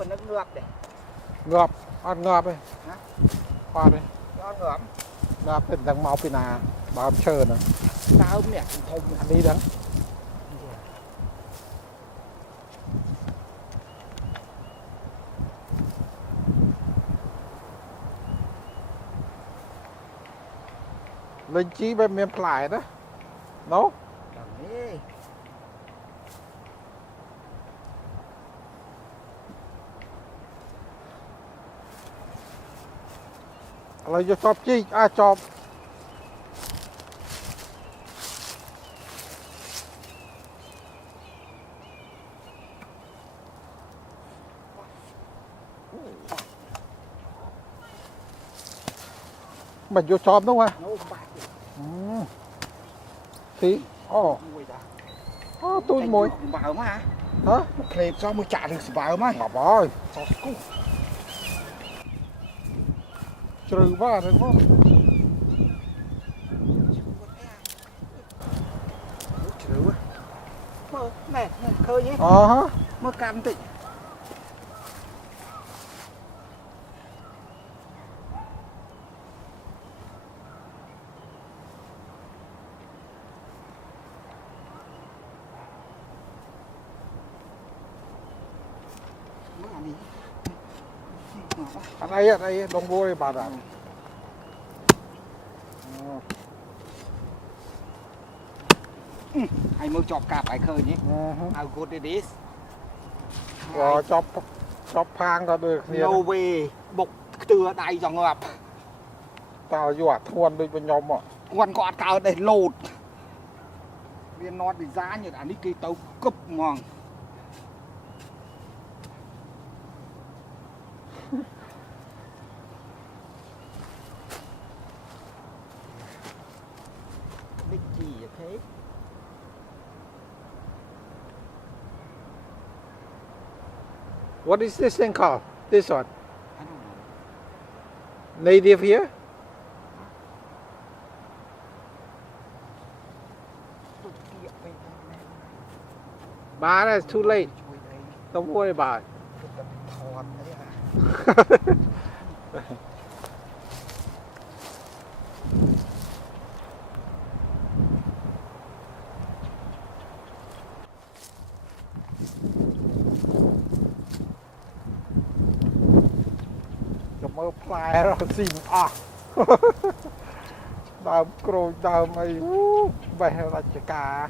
phần nó ngợp đấy. Ngợp, ăn ngợp ấy. Hả? Khoan đi. Nó ngợp. Ngợp thì thằng mau pin à, bao chờ nè. Tao mẹ thông Ăn đi đắng. Lên chí bên miền lại đó. Nấu. đấy. Là cho chọp chi, chọp. Mình vô chọp đúng không? Nó bạc. Thì, tôi mồi. Bảo mà. Hả? Một clip cho mới trả được bảo mà. Ngọc ơi. Sao cú. Trừ ba được không? Trừ. Mơ, nè, khơi nhé. Hả? Mơ cam tịnh. Anh đây, đồng vô đây bà đã. Anh mới chọc cạp ai khơi nhé. How good it is. Rồi chọp phang ra được. No way. Bục tựa đầy cho ngợp. Tao dọa thuần đi bên nhóm ạ. Còn có cao đây lột. Viên nó bị giá như là đi cây tàu cúp mong. Biết gì vậy thế? What is this thing called? This one? I don't know. Native here? Bà, that's too late. Don't worry about it. Thọt đấy hả? Cảm ơn play rồi xin đơm crồi đơm ấy vậy là chỉ cả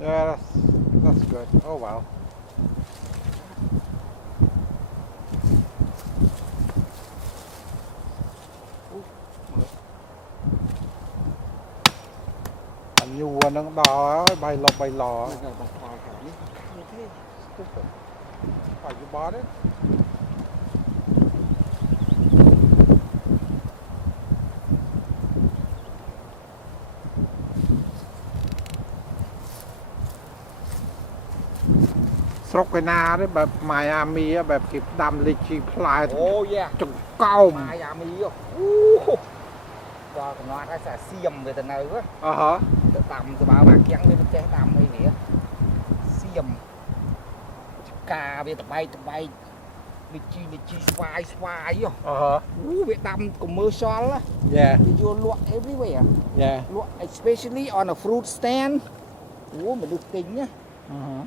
Yeah, that's good. Oh well. Anh nhu nó đỏ bay lò. Phải you bought it? Sốc cái na đấy,แบบ Miami แบบเก็บดำลิชีพลาย Oh yeah. จนเก้า Miami không? Cho nó đã xả xiêm về tận nơi quá. Hả? Tự tầm từ bảo bạc trắng lên chế tầm hay vậy. Xiêm. Cà về tập bay. Lịch chi xoay không? Về tầm commercial á. Yeah. Thì vô luộc everywhere. Yeah. Luộc especially on a fruit stand. Mình được tính nhá.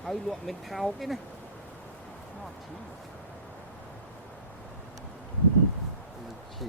Ai luộc mình thao cái này. ជី